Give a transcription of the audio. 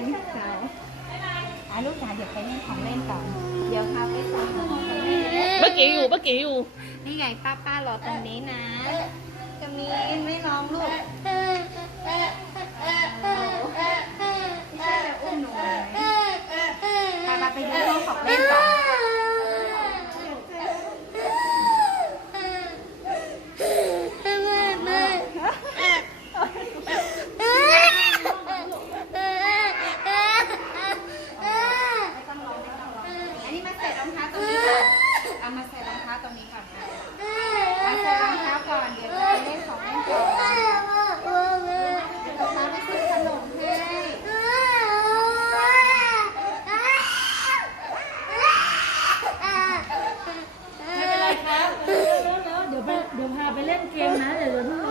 งเขาอะลูกสาวเดี๋ยวไปเล่นของเล่นก่อน เดี๋ยวพาไปซ้อมของเล่นเมื่อกี้อยู่เมื่อกี้อยู่ นี่ไงป้าป้ารอตรงนี้นะจะมีไม่ร้องลูกางเท้าตรงนี้ค่ะเอามาใส่รองเท้าตรงนี้ค่ะใส่รองเท้าก่อน เดี๋ยวจะไปเล่นของเล่นกัเดียวป๊าไปซื้อขนมให้ไม่เป็นไรครัเร็วๆเดี๋ยวเดี๋ยวพาไปเล่นเกมนะเดี๋ยวเดี๋ยว